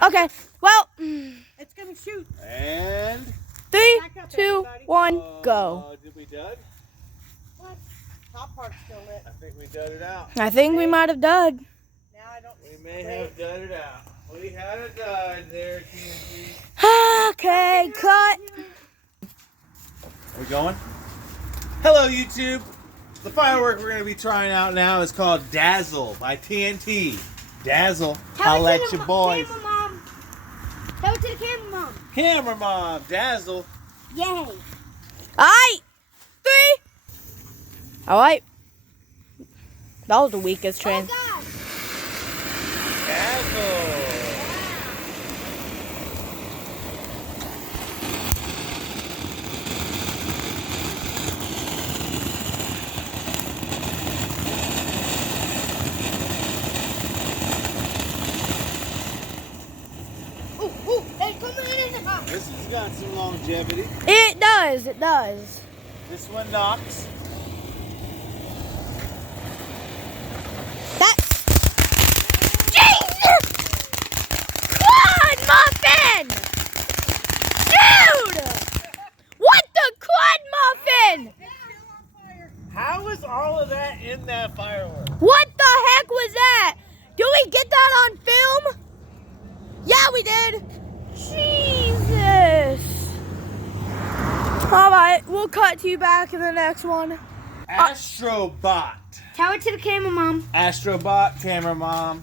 Okay, well, It's gonna shoot. And 3, 2, 1, go. did we dud? What? Top part's still lit. I think we dudded out. I think we might have done. Now I don't. We may have dudded out. We had a dud there, TNT. Okay, cut. We going? Hello, YouTube. The firework we're going to be trying out now is called Dazzle by TNT. Dazzle. I'll let you boys. Camera mom. Tell it to the camera mom. Camera mom. Dazzle. Yay. Alright, 3. Alright. That was the weakest train. Oh, God. Dazzle. Ooh, they're coming in the house. This has got some longevity. It does, it does. This one knocks. That. Jesus! Quad muffin! Dude! What the quad muffin? How is all of that in that firework? What the heck was that? Did we get that on film? Yeah, we did. Jesus. All right, we'll cut to you back in the next one. Astrobot. Tell it to the camera mom. Astrobot, camera mom.